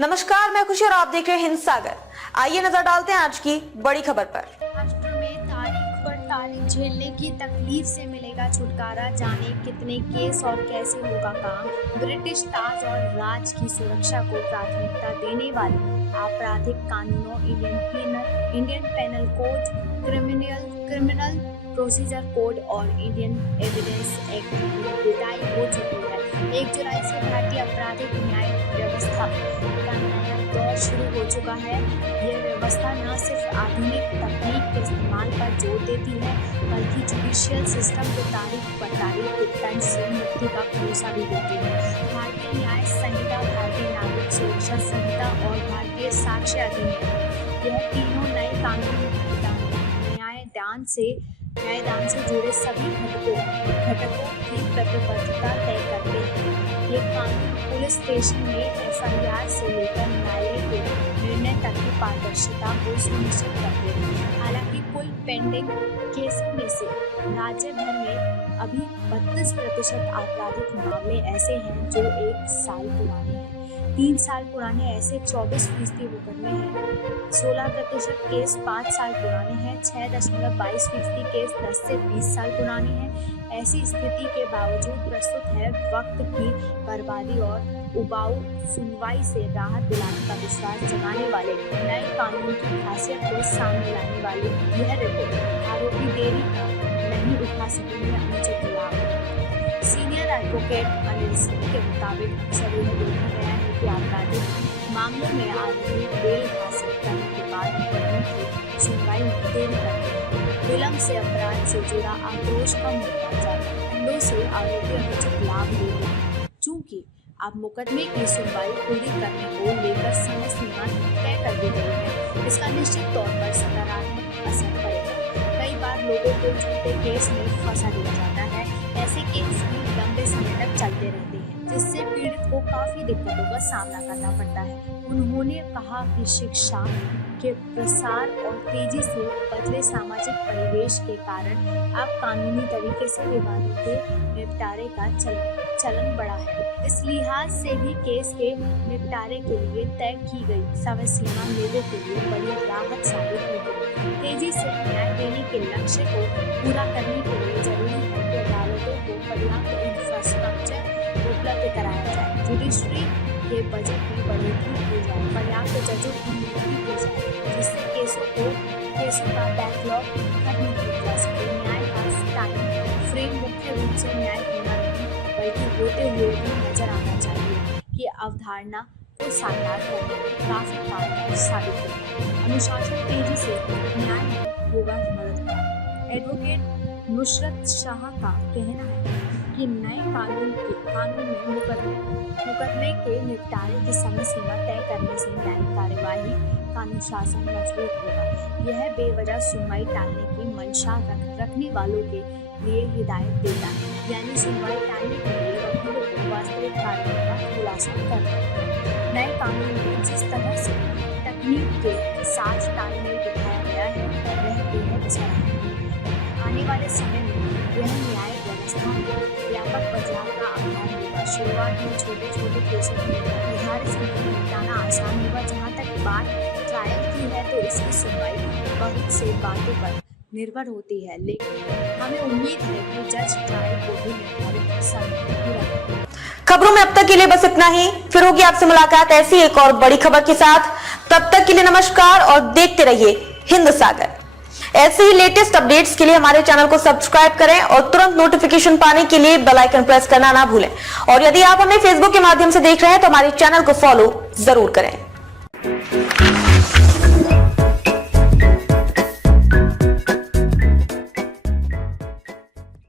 नमस्कार, मैं खुशी और आप देख रहे हैं हिंद सागर। आइए नजर डालते हैं आज की बड़ी खबर पर। राष्ट्र में तारीख पर तारीख झेलने की तकलीफ से मिलेगा छुटकारा, जाने कितने केस और कैसे होगा काम। ब्रिटिश ताज और राज की सुरक्षा को प्राथमिकता देने वाले आपराधिक कानूनों Indian penal code, criminal procedure code और इंडियन एविडेंस एक्ट की विदाई हो चुकी है। 1 जुलाई से भारतीय आपराधिक न्याय व्यवस्था का नया दौर शुरू हो चुका है। यह व्यवस्था न सिर्फ आधुनिक तकनीक के इस्तेमाल पर जोर देती है, बल्कि जुडिशियल सिस्टम को तारीख पर तारीख के दंड से मुक्ति का भरोसा भी देती है। भारतीय न्याय संहिता, भारतीय नागरिक सुरक्षा संहिता और भारतीय साक्ष्य अधिनियम, यह तीनों नए कानून न्यायदान से जुड़े सभी घटकों की प्रतिबद्धता तय करते हैं। ये कानून पुलिस स्टेशन में FIR से लेकर न्यायालय के निर्णय तक की पारदर्शिता को सुनिश्चित करते हैं। हालांकि कुल पेंडिंग केसों में से राज्य भर में अभी 32% आपराधिक मामले ऐसे हैं जो 1 साल पुराने हैं। 3 साल पुराने ऐसे 24% मुकदमे हैं। 16% केस 5 साल पुराने हैं। 6.22% केस 10 से 20 साल पुराने हैं। ऐसी स्थिति के बावजूद प्रस्तुत है वक्त की बर्बादी और उबाऊ सुनवाई से राहत दिलाने का विश्वास जगाने वाले नए कानून की खासियत को सामने लाने वाली यह रिपोर्ट आरोपी देरी नहीं उठा सकेंगे अनुचित लाभ। सीनियर एडवोकेट अनिल सिंह के मुताबिक अक्सर यह देखा गया है कि आपराधिक मामलों में आरोपी बेल हासिल करने के बाद मुकदमे की सुनवाई में देरी करते हैं। विलंब से अपराध से जुड़ा आक्रोश कम होता जाता है। खंडों से आरोपी अनुचित लाभ ले रहे हैं। चूंकि अब मुकदमे की सुनवाई पूरी करने को लेकर समय सीमा तय कर दी गई है, इसका निश्चित तौर पर सकारात्मक असर पड़ेगा। कई बार लोगों को झूठे केस में फंसा दिया जाता है। ऐसे केस भी लंबे समय तक चलते रहते हैं, जिससे पीड़ित को काफी दिक्कतों का सामना करना पड़ता है। उन्होंने कहा कि शिक्षा के प्रसार और तेजी से बदले सामाजिक परिवेश के कारण अब कानूनी तरीके से विवादों के निपटारे का चलन बढ़ा है। इस लिहाज से भी केस के निपटारे के लिए तय की गई समय सीमा लोगों के लिए बड़ी राहत साबित होगी। तेजी से न्याय देने के लक्ष्य को पूरा करने के लिए जरूरी है कि अदालतों को पर्याप्त इंफ्रास्ट्रक्चर उपलब्ध कराया जाए, जुडिशरी के बजट में बढ़ोतरी की जाए, पर्याप्त जजों की नियुक्ति की जाए, जिससे केसों का बैकलॉग खत्म किया जा सके। न्याय का टाइम फ्रेम मुख्य रूप से न्याय होना नहीं, बल्कि होते हुए भी नजर आना चाहिए कि अवधारणा को साकार करने में काफी कारगर साबित होगा। अनुशासन तेजी से न्याय होगा मददगार। एडवोकेट नुसरत शाह का कहना है कि नए कानून में मुकदमे के निपटारे की समय सीमा तय करने से न्यायिक कार्यवाही का अनुशासन मजबूत होगा। यह बेवजह सुनवाई टालने की मंशा रखने वालों के लिए हिदायत देता है, यानी सुनवाई टालने के लिए वकीलों को वास्तविक कारणों का खुलासा करना है। नए कानून में जिस तरह से तकनीक के साथ तालमेल दिखाया गया है, वह बेहद सराहनीय है। आने वाले समय में यह न्याय व्यवस्था में व्यापक बदलाव का आधार होगा। शुरुआत में छोटे केसों में निर्धारित समय में निपटाना आसान होगा। जहाँ तक बात ट्रायल की है, तो इसकी सुनवाई बहुत से बातों पर निर्भर होती है, लेकिन हमें उम्मीद है कि जज ट्रायल को भी निर्धारित समय में पूरा करेंगे। खबरों में अब तक के लिए बस इतना ही। फिर होगी आपसे मुलाकात ऐसी एक और बड़ी खबर के साथ। तब तक के लिए नमस्कार और देखते रहिए हिंद सागर। ऐसे ही लेटेस्ट अपडेट्स के लिए हमारे चैनल को सब्सक्राइब करें और तुरंत नोटिफिकेशन पाने के लिए बेल आइकन प्रेस करना ना भूलें। और यदि आप हमें फेसबुक के माध्यम से देख रहे हैं तो हमारे चैनल को फॉलो जरूर करें।